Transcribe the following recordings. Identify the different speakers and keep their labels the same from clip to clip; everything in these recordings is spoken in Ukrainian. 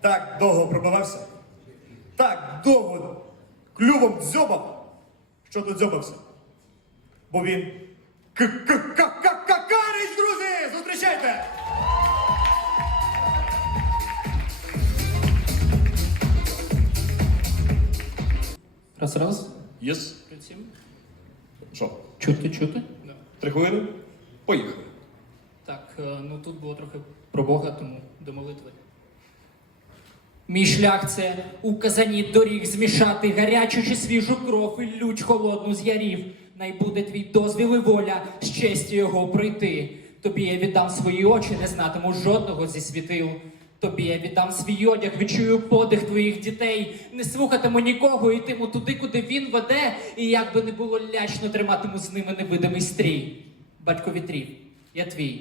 Speaker 1: так довго пробивався, так довго клювом дзьобав, що додзьобався. Бо він К-к-к-к-какарич, друзі! Зустрічайте!
Speaker 2: Раз, раз.
Speaker 1: Єс. Що?
Speaker 2: Чути, чути? Да.
Speaker 1: Три хвилини? Поїхали.
Speaker 2: Так, е, ну тут було трохи про Бога, тому до молитви. Мій шлях це у казані доріг змішати гарячу чи свіжу кров і лють холодну з ярів. Най буде твій дозвіл і воля з честю його пройти. Тобі я віддам свої очі, не знатиму жодного зі світил. Тобі я віддам свій одяг, відчую подих твоїх дітей. Не слухатиму нікого, йтиму туди, куди він веде, і як би не було лячно, триматиму з ними невидимий стрій. Батько вітрів, я твій.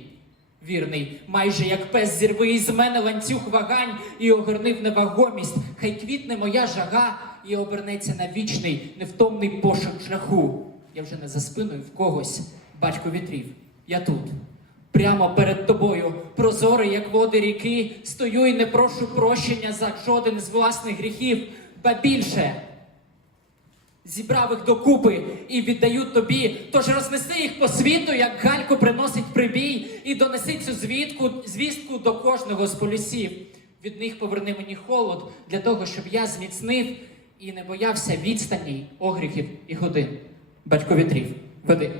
Speaker 2: Вірний, майже як пес зірви із мене ланцюг вагань і огорни в невагомість. Хай квітне моя жага і обернеться на вічний, невтомний пошук шляху. Я вже не за спиною в когось, батько вітрів, я тут. Прямо перед тобою, прозорий, як води ріки, стою і не прошу прощення за жоден з власних гріхів, ба більше зібрав їх докупи і віддаю тобі. Тож рознеси їх по світу, як гальку приносить прибій, і донеси цю звідку, звістку до кожного з полюсів. Від них поверни мені холод для того, щоб я зміцнив і не боявся відстані, огріхів і годин. Батько вітрів, веди.